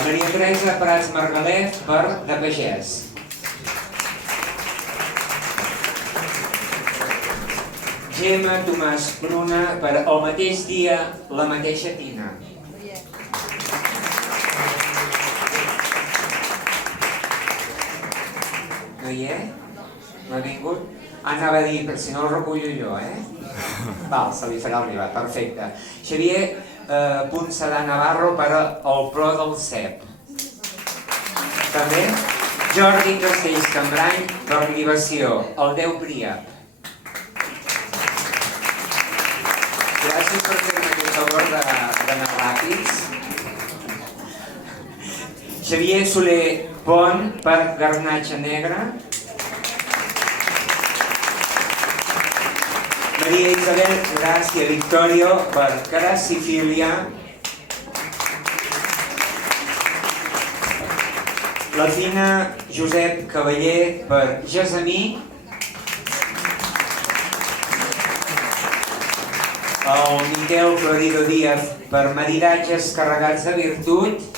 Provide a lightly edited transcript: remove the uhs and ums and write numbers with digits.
A Maria Teresa Prats Margalef per De Pagès. Gemma Tomàs Bruna per El mateix dia, la mateixa tina. No hi és? No ha vingut? Anava a dir, per si no el recullo jo, Val, se li farà arribar, perfecte. Xavier Puncedà Navarro per El Pro del Cep. També Jordi Castells Cambrany per Libació, El Déu Príap. Gràcies per fer-me aquest favor d'anar ràpids. Xavier Soler Pont per Garnatxa Negra. Maria Isabel Gràcia Victorio per Caracifília. La Fina Josep Cavaller per Gesamí. El Miquel Florido Díaz per Maridatges carregats de virtut.